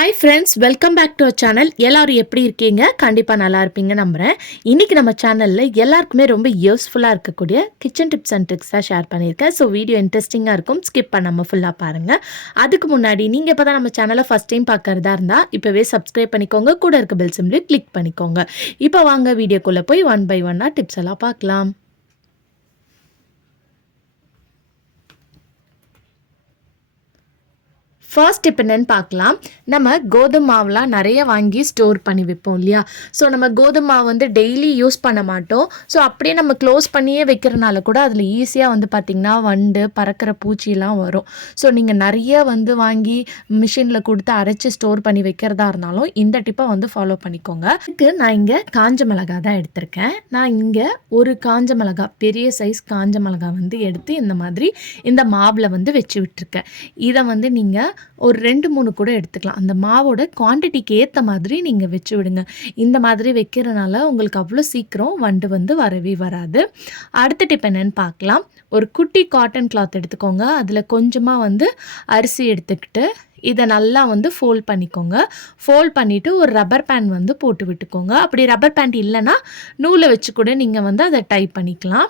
Hi friends, welcome back to our channel. எல்லாரும் எப்படி இருக்கீங்க? கண்டிப்பாக நல்லா இருப்பீங்க நம்புகிறேன். இன்றைக்கி நம்ம சேனலில் எல்லாருக்குமே ரொம்ப யூஸ்ஃபுல்லாக இருக்கக்கூடிய கிச்சன் டிப்ஸ் அண்ட் ட்ரிக்ஸ் தான் ஷேர் பண்ணியிருக்கேன். ஸோ வீடியோ இன்ட்ரெஸ்டிங்காக இருக்கும், ஸ்கிப் பண்ணாமல் ஃபுல்லாக பாருங்கள். அதுக்கு முன்னாடி நீங்கள் இப்போ தான் நம்ம சேனலை ஃபஸ்ட் டைம் பார்க்குறதா இருந்தால் இப்போவே சப்ஸ்கிரைப் பண்ணிக்கோங்க, கூட இருக்க பெல் சிம்பிளை கிளிக் பண்ணிக்கோங்க. இப்போ வாங்க வீடியோக்குள்ளே போய் ஒன் பை ஒன்னாக டிப்ஸ் எல்லாம் பார்க்கலாம். ஃபர்ஸ்ட் டிப் என்னென்னு பார்க்கலாம். நம்ம கோதுமை மாவுலாம் நிறைய வாங்கி ஸ்டோர் பண்ணி வைப்போம் இல்லையா? ஸோ நம்ம கோதுமை மாவு வந்து டெய்லி யூஸ் பண்ண மாட்டோம். ஸோ அப்படியே நம்ம க்ளோஸ் பண்ணியே வைக்கிறனால கூட அதில் ஈஸியாக வந்து பார்த்திங்கன்னா வண்டு பறக்கிற பூச்சிலாம் வரும். ஸோ நீங்கள் நிறைய வந்து வாங்கி மிஷினில் கொடுத்து அரைச்சி ஸ்டோர் பண்ணி வைக்கிறதா இருந்தாலும் இந்த டிப்பை வந்து ஃபாலோ பண்ணிக்கோங்க. இதுக்கு நான் இங்கே காஞ்ச மிளகா தான் எடுத்திருக்கேன். நான் இங்கே ஒரு காஞ்ச மிளகா, பெரிய சைஸ் காஞ்ச மிளகா வந்து எடுத்து இந்த மாதிரி இந்த மாவில் வந்து வச்சு விட்டுருக்கேன். இதை வந்து நீங்கள் ஒரு 2-3 கூட எடுத்துக்கலாம். அந்த மாவோட குவான்டிட்டிக்கு ஏற்ற மாதிரி நீங்கள் வச்சு விடுங்க. இந்த மாதிரி வைக்கிறனால உங்களுக்கு அவ்வளோ சீக்கிரம் வண்டு வந்து வரவே வராது. அடுத்த டிப் என்னென்னு பார்க்கலாம். ஒரு குட்டி காட்டன் கிளாத் எடுத்துக்கோங்க. அதில் கொஞ்சமாக வந்து அரிசி எடுத்துக்கிட்டு இதை நல்லா வந்து ஃபோல்ட் பண்ணிக்கோங்க. ஃபோல்ட் பண்ணிவிட்டு ஒரு ரப்பர் பேண்ட் வந்து போட்டு விட்டுக்கோங்க. அப்படி ரப்பர் பேண்ட் இல்லைன்னா நூலை வச்சு கூட நீங்கள் வந்து அதை டைப் பண்ணிக்கலாம்.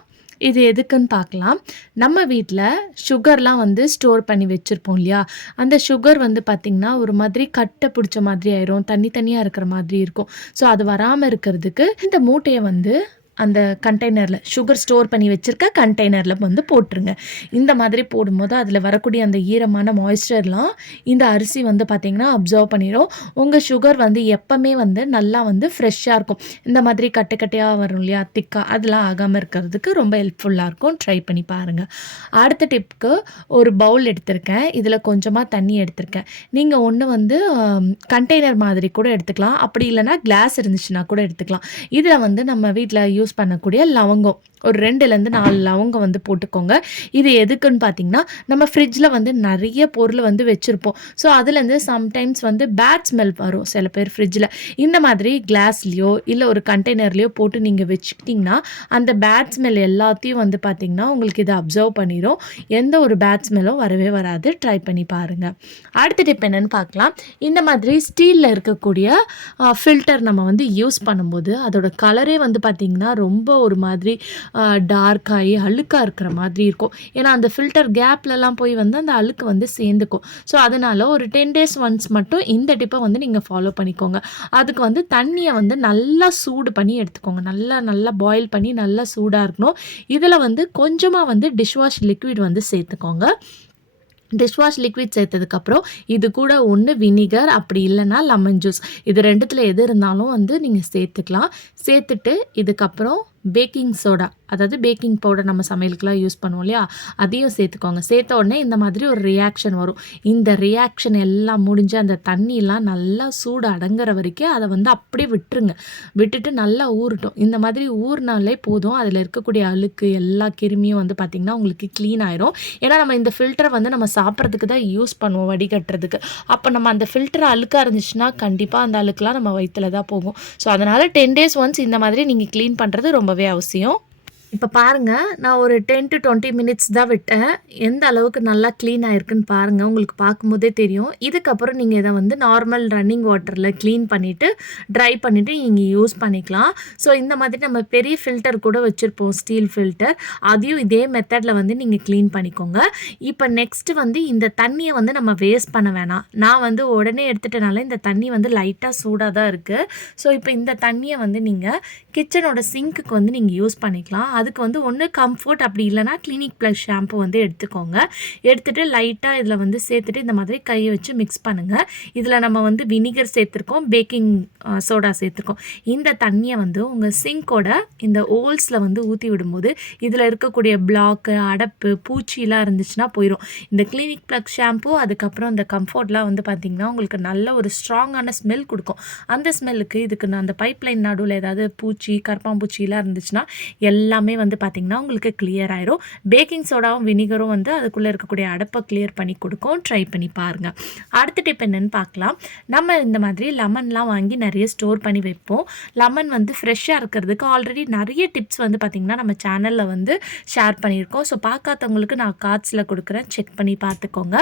இது எதுக்குன்னு பார்க்கலாம். நம்ம வீட்டில் சுகர்லாம் வந்து ஸ்டோர் பண்ணி வச்சுருப்போம் இல்லையா? அந்த சுகர் வந்து பார்த்திங்கன்னா ஒரு மாதிரி கட்டை பிடிச்ச மாதிரி ஆயிரும், தனியாக இருக்கிற மாதிரி இருக்கும். ஸோ அது வராமல் இருக்கிறதுக்கு இந்த மூட்டையை வந்து அந்த கண்டெய்னரில், சுகர் ஸ்டோர் பண்ணி வச்சுருக்க கண்டெய்னரில் வந்து போட்டுருங்க. இந்த மாதிரி போடும்போது அதில் வரக்கூடிய அந்த ஈரமான மாய்ஸ்சர்லாம் இந்த அரிசி வந்து பார்த்திங்கன்னா அப்சர்வ் பண்ணிடும். உங்கள் சுகர் வந்து எப்போவுமே வந்து நல்லா வந்து ஃப்ரெஷ்ஷாக இருக்கும். இந்த மாதிரி கட்டையாக வரும் இல்லையா, திக்காக, அதெல்லாம் ஆகாமல் இருக்கிறதுக்கு ரொம்ப ஹெல்ப்ஃபுல்லாக இருக்கும். ட்ரை பண்ணி பாருங்கள். அடுத்த டிப்புக்கு ஒரு பவுல் எடுத்திருக்கேன். இதில் கொஞ்சமாக தண்ணி எடுத்திருக்கேன். நீங்கள் ஒன்று வந்து கண்டெய்னர் மாதிரி கூட எடுத்துக்கலாம், அப்படி இல்லைனா கிளாஸ் இருந்துச்சுன்னா கூட எடுத்துக்கலாம். இதில் வந்து நம்ம வீட்டில் யூஸ் பண்ணக்கூடிய லவங்கம் ஒரு 2-4 லவங்கம் வந்து போட்டுக்கோங்க. இது எதுக்குன்னு பார்த்தீங்கன்னா, நம்ம ஃப்ரிட்ஜில் வந்து நிறைய பொருள் வந்து வச்சுருப்போம். ஸோ அதுலேருந்து சம்டைம்ஸ் வந்து பேட் ஸ்மெல் வரும் சில பேர் ஃப்ரிட்ஜில். இந்த மாதிரி கிளாஸ்லேயோ இல்லை ஒரு கண்டெய்னர்லேயோ போட்டு நீங்கள் வச்சுக்கிட்டிங்கன்னா அந்த பேட் ஸ்மெல் எல்லாத்தையும் வந்து பார்த்திங்கன்னா உங்களுக்கு இதை அப்சர்வ் பண்ணிடும். எந்த ஒரு பேட் ஸ்மெல்லும் வரவே வராது. ட்ரை பண்ணி பாருங்கள். அடுத்த டிப் என்னென்னு பார்க்கலாம். இந்த மாதிரி ஸ்டீலில் இருக்கக்கூடிய ஃபில்டர் நம்ம வந்து யூஸ் பண்ணும்போது அதோட கலரே வந்து பார்த்திங்கன்னா ரொம்ப ஒரு மாதிரி டார்க் ஆகி அழுக்காக இருக்கிற மாதிரி இருக்கும். ஏன்னா அந்த ஃபில்டர் கேப்லலாம் போய் வந்து அந்த அழுக்கு வந்து சேர்ந்துக்கும். ஸோ அதனால் ஒரு 10 days ஒன்ஸ் மட்டும் இந்த டிப்பை வந்து நீங்கள் ஃபாலோ பண்ணிக்கோங்க. அதுக்கு வந்து தண்ணியை வந்து நல்லா சூடு பண்ணி எடுத்துக்கோங்க. நல்லா பாயில் பண்ணி நல்லா சூடாக இருக்கணும். இதில் வந்து கொஞ்சமாக வந்து டிஷ்வாஷ் லிக்விட் வந்து சேர்த்துக்கோங்க. டிஷ்வாஷ் லிக்விட் சேர்த்ததுக்கப்புறம் இது கூட ஒன்று வினிகர், அப்படி இல்லைன்னா லெமன் ஜூஸ், இது 2த்தில் எது இருந்தாலும் வந்து நீங்கள் சேர்த்துக்கலாம். சேர்த்துட்டு இதுக்கப்புறம் பேக்கிங் சோடா, அதாவது பேக்கிங் பவுடர் நம்ம சமையலுக்குலாம் யூஸ் பண்ணுவோம் இல்லையா, அதையும் சேர்த்துக்கோங்க. சேர்த்த உடனே இந்த மாதிரி ஒரு ரியாக்ஷன் வரும். இந்த ரியாக்ஷன் எல்லாம் முடிஞ்சு அந்த தண்ணியெலாம் நல்லா சூடு அடங்குற வரைக்கும் அதை வந்து அப்படியே விட்டுருங்க. விட்டுட்டு நல்லா ஊறட்டும். இந்த மாதிரி ஊறினாலே போதும். அதில் இருக்கக்கூடிய அழுக்கு எல்லா கிருமியும் வந்து பார்த்திங்கன்னா உங்களுக்கு க்ளீன் ஆயிரும். ஏன்னா நம்ம இந்த ஃபில்டரை வந்து நம்ம சாப்பிட்றதுக்கு தான் யூஸ் பண்ணுவோம், வடிகட்டுறதுக்கு. அப்போ நம்ம அந்த ஃபில்டர் அழுக்காக இருந்துச்சுன்னா கண்டிப்பாக அந்த அழுக்குலாம் நம்ம வயிற்றில் தான் போகும். ஸோ அதனால் 10 days ஒன்ஸ் இந்த மாதிரி நீங்கள் க்ளீன் பண்ணுறது ரொம்பவே அவசியம். இப்போ பாருங்கள், நான் ஒரு 10 to 20 minutes தான் விட்டேன். எந்த அளவுக்கு நல்லா க்ளீன் ஆகிருக்குன்னு பாருங்கள். உங்களுக்கு பார்க்கும்போதே தெரியும். இதுக்கப்புறம் நீங்கள் இதை வந்து நார்மல் ரன்னிங் வாட்டரில் க்ளீன் பண்ணிவிட்டு ட்ரை பண்ணிவிட்டு நீங்கள் யூஸ் பண்ணிக்கலாம். ஸோ இந்த மாதிரி நம்ம பெரிய ஃபில்டர் கூட வச்சுருப்போம், ஸ்டீல் ஃபில்டர். அதையும் இதே மெத்தடில் வந்து நீங்கள் க்ளீன் பண்ணிக்கோங்க. இப்போ நெக்ஸ்ட்டு வந்து இந்த தண்ணியை வந்து நம்ம வேஸ்ட் பண்ண வேணாம். நான் வந்து உடனே எடுத்துட்டனால இந்த தண்ணி வந்து லைட்டாக சூடாக தான் இருக்குது. ஸோ இப்போ இந்த தண்ணியை வந்து நீங்கள் கிச்சனோட சிங்க்குக்கு வந்து நீங்கள் யூஸ் பண்ணிக்கலாம். அதுக்கு வந்து ஒன்று கம்ஃபர்ட், அப்படி இல்லைனா கிளினிக் ப்ளஸ் ஷாம்பு வந்து எடுத்துக்கோங்க. எடுத்துகிட்டு லைட்டாக இதில் வந்து சேர்த்துட்டு இந்த மாதிரி கையை வச்சு மிக்ஸ் பண்ணுங்கள். இதில் நம்ம வந்து வினிகர் சேர்த்துருக்கோம், பேக்கிங் சோடா சேர்த்துருக்கோம். இந்த தண்ணியை வந்து உங்கள் சிங்க்கோட இந்த ஓல்ஸில் வந்து ஊற்றி விடும்போது இதில் இருக்கக்கூடிய பிளாக்கு, அடப்பு, பூச்சிலாம் இருந்துச்சுன்னா போயிடும். இந்த கிளினிக் ப்ளஸ் ஷாம்பு அதுக்கப்புறம் இந்த கம்ஃபர்ட்லாம் வந்து பார்த்திங்கன்னா உங்களுக்கு நல்ல ஒரு ஸ்ட்ராங்கான ஸ்மெல் கொடுக்கும். அந்த ஸ்மெல்லுக்கு இதுக்கு நான் அந்த பைப்லைன் நடுவில் ஏதாவது பூச்சி, கரப்பாம்பூச்சிலாம் இருந்துச்சுன்னா எல்லாமே எல்லாமே வந்து பார்த்திங்கன்னா உங்களுக்கு கிளியர் ஆயிரும். பேக்கிங் சோடாவும் வினிகரும் வந்து அதுக்குள்ளே இருக்கக்கூடிய அடப்பை கிளியர் பண்ணி கொடுக்கும். ட்ரை பண்ணி பாருங்கள். அடுத்த டிப் என்னென்னு பார்க்கலாம். நம்ம இந்த மாதிரி லெமன்லாம் வாங்கி நிறைய ஸ்டோர் பண்ணி வைப்போம். லெமன் வந்து ஃப்ரெஷ்ஷாக இருக்கிறதுக்கு ஆல்ரெடி நிறைய டிப்ஸ் வந்து பார்த்திங்கன்னா நம்ம சேனலில் வந்து ஷேர் பண்ணியிருக்கோம். ஸோ பார்க்காதவங்களுக்கு நான் கார்ட்ஸில் கொடுக்குறேன், செக் பண்ணி பார்த்துக்கோங்க.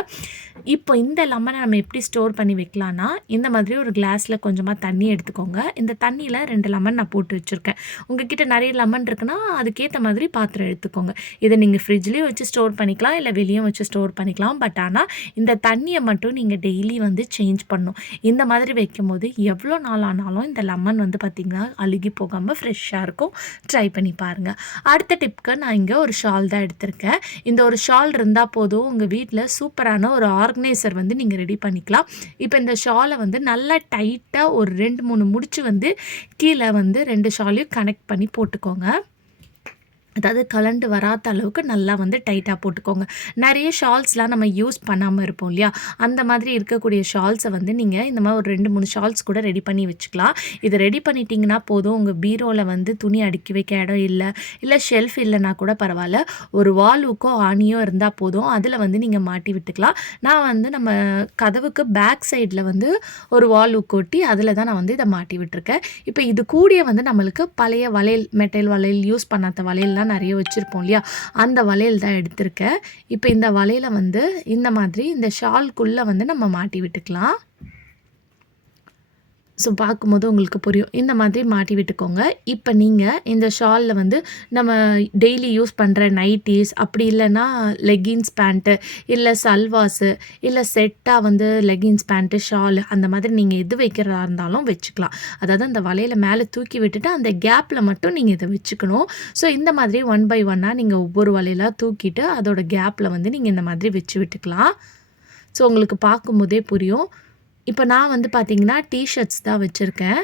இப்போ இந்த லெமனை நம்ம எப்படி ஸ்டோர் பண்ணி வைக்கலான்னா, இந்த மாதிரி ஒரு கிளாஸில் கொஞ்சமாக தண்ணி எடுத்துக்கோங்க. இந்த தண்ணியில் 2 லெமன் நான் போட்டு வச்சுருக்கேன். உங்ககிட்ட நிறைய லெமன் இருக்குன்னா அதுக்கேற்ற மாதிரி பாத்திரம் எடுத்துக்கோங்க. இதை நீங்கள் ஃப்ரிட்ஜ்லேயும் வச்சு ஸ்டோர் பண்ணிக்கலாம், இல்லை வெளியும் வச்சு ஸ்டோர் பண்ணிக்கலாம். பட் ஆனால் இந்த தண்ணியை மட்டும் நீங்கள் டெய்லி வந்து சேஞ்ச் பண்ணணும். இந்த மாதிரி வைக்கும்போது எவ்வளோ நாள் ஆனாலும் இந்த லெமன் வந்து பார்த்திங்கன்னா அழுகி போகாமல் ஃப்ரெஷ்ஷாக இருக்கும். ட்ரை பண்ணி பாருங்கள். அடுத்த டிப்க்கு நான் இங்கே ஒரு ஷால் தான் எடுத்திருக்கேன். இந்த ஒரு ஷால் இருந்தால் போதும், உங்கள் வீட்டில் சூப்பரான ஒரு ஆர்கனைசர் வந்து நீங்கள் ரெடி பண்ணிக்கலாம். இப்போ இந்த ஷாலை வந்து நல்லா டைட்டாக ஒரு 2-3 முடிச்சு வந்து கீழே வந்து 2 ஷாலையும் கனெக்ட் பண்ணி போட்டுக்கோங்க. அதாவது கலண்டு வராத அளவுக்கு நல்லா வந்து டைட்டாக போட்டுக்கோங்க. நிறைய ஷால்ஸ்லாம் நம்ம யூஸ் பண்ணாமல் இருப்போம் இல்லையா, அந்த மாதிரி இருக்கக்கூடிய ஷால்ஸை வந்து நீங்கள் இந்த மாதிரி ஒரு 2-3 ஷால்ஸ் கூட ரெடி பண்ணி வச்சுக்கலாம். இது ரெடி பண்ணிட்டீங்கன்னா போதும், உங்கள் பீரோவில் வந்து துணி அடுக்கி வைக்க இடம் இல்லை ஷெல்ஃப் இல்லைனா கூட பரவாயில்ல, ஒரு வாலுக்கோ ஆணியோ இருந்தால் போதும், அதில் வந்து நீங்கள் மாட்டி விட்டுக்கலாம். நான் வந்து நம்ம கதவுக்கு பேக் சைடில் வந்து ஒரு வாலுக்கு ஒட்டி அதில் தான் நான் வந்து இதை மாட்டி விட்டுருக்கேன். இப்போ இது கூடிய வந்து நம்மளுக்கு பழைய வளையல், மெட்டல் வளையல், யூஸ் பண்ணாத வளையல்லாம் நிறைய வச்சுருப்போம் இல்லையா, அந்த வளையல் தான் எடுத்திருக்கேன். இப்போ இந்த வளையலை வந்து இந்த மாதிரி இந்த ஷால்குள்ளே வந்து நம்ம மாட்டி விட்டுக்கலாம். ஸோ பார்க்கும்போது உங்களுக்கு புரியும். இந்த மாதிரி மாட்டி விட்டுக்கோங்க. இப்போ நீங்கள் இந்த ஷாலில் வந்து நம்ம டெய்லி யூஸ் பண்ணுற நைட்டீஸ், அப்படி இல்லைன்னா லெகின்ஸ் பேண்ட்டு, இல்லை சல்வாஸு, இல்லை செட்டாக வந்து லெகின்ஸ் பேண்ட்டு, ஷாலு, அந்த மாதிரி நீங்கள் எது வைக்கிறதா இருந்தாலும் வச்சுக்கலாம். அதாவது அந்த வலையில் மேலே தூக்கி விட்டுட்டு அந்த கேப்பில் மட்டும் நீங்கள் இதை வச்சுக்கணும். ஸோ இந்த மாதிரி 1 by 1 நீங்கள் ஒவ்வொரு வலையிலாக தூக்கிட்டு அதோட கேப்பில் வந்து நீங்கள் இந்த மாதிரி வச்சு விட்டுக்கலாம். ஸோ உங்களுக்கு பார்க்கும்போதே புரியும். இப்போ நான் வந்து பார்த்திங்கன்னா டிஷர்ட்ஸ் தான் வச்சுருக்கேன்.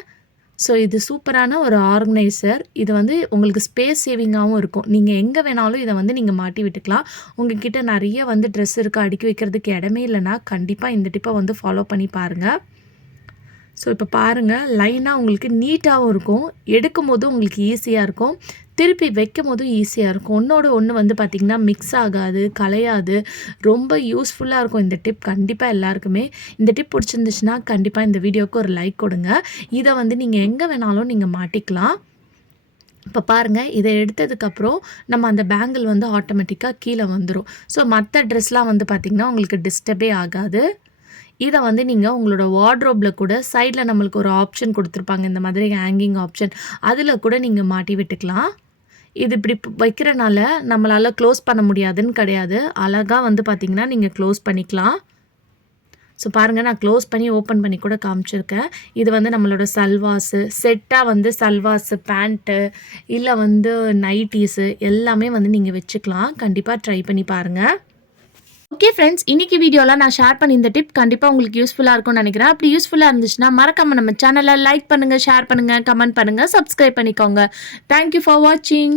ஸோ இது சூப்பரான ஒரு ஆர்கனைசர். இது வந்து உங்களுக்கு ஸ்பேஸ் சேவிங்காகவும் இருக்கும். நீங்கள் எங்கே வேணாலும் இதை வந்து நீங்கள் மாட்டி விட்டுக்கலாம். உங்கள்கிட்ட நிறைய வந்து ட்ரெஸ் இருக்குது, அடுக்கி வைக்கிறதுக்கு இடமே இல்லைன்னா கண்டிப்பாக இந்த டிப்பை வந்து ஃபாலோ பண்ணி பாருங்கள். ஸோ இப்போ பாருங்கள், லைனாக உங்களுக்கு நீட்டாகவும் இருக்கும், எடுக்கும் போதும் உங்களுக்கு ஈஸியாக இருக்கும், திருப்பி வைக்கும் போதும் ஈஸியாக இருக்கும். ஒன்றோட ஒன்று வந்து பார்த்திங்கன்னா மிக்ஸ் ஆகாது, கலையாது, ரொம்ப யூஸ்ஃபுல்லாக இருக்கும் இந்த டிப். கண்டிப்பாக எல்லாருக்குமே இந்த டிப் பிடிச்சிருந்துச்சுன்னா கண்டிப்பாக இந்த வீடியோவுக்கு ஒரு லைக் கொடுங்க. இதை வந்து நீங்கள் எங்கே வேணாலும் நீங்கள் மாட்டிக்கலாம். இப்போ பாருங்கள், இதை எடுத்ததுக்கப்புறம் நம்ம அந்த பேங்கிள் வந்து ஆட்டோமேட்டிக்காக கீழே வந்துடும். ஸோ மற்ற ட்ரெஸ்லாம் வந்து பார்த்திங்கன்னா உங்களுக்கு டிஸ்டர்பே ஆகாது. இதை வந்து நீங்கள் உங்களோட வார்ட்ரோப்பில் கூட சைடில் நம்மளுக்கு ஒரு ஆப்ஷன் கொடுத்துருப்பாங்க, இந்த மாதிரி ஹேங்கிங் ஆப்ஷன், அதில் கூட நீங்கள் மாட்டி விட்டுக்கலாம். இது இப்படி வைக்கிறனால நம்மளால் க்ளோஸ் பண்ண முடியாதுன்னு கிடையாது, அழகாக வந்து பார்த்திங்கன்னா நீங்கள் க்ளோஸ் பண்ணிக்கலாம். ஸோ பாருங்கள், நான் க்ளோஸ் பண்ணி ஓப்பன் பண்ணி கூட காமிச்சிருக்கேன். இது வந்து நம்மளோட சல்வாஸு, செட்டாக வந்து சல்வாஸு, பேண்ட்டு, இல்லை வந்து நைட்டீஸு எல்லாமே வந்து நீங்கள் வச்சுக்கலாம். கண்டிப்பாக ட்ரை பண்ணி பாருங்கள். ஓகே ஃப்ரெண்ட்ஸ், இன்றைக்கி வீடியோவில் நான் ஷேர் பண்ணி இந்த டிப் கண்டிப்பாக உங்களுக்கு யூஸ்ஃபுல்லாக இருக்கும்னு நினைக்கிறேன். அப்படி யூஸ்ஃபுல்லாக இருந்துச்சுன்னா மறக்காமல் நம்ம சேனலை லைக் பண்ணுங்கள், ஷேர் பண்ணுங்கள், கமெண்ட் பண்ணுங்கள், சப்ஸ்கிரைப் பண்ணிக்கோங்க. தேங்க்யூ ஃபார் வாட்சிங்.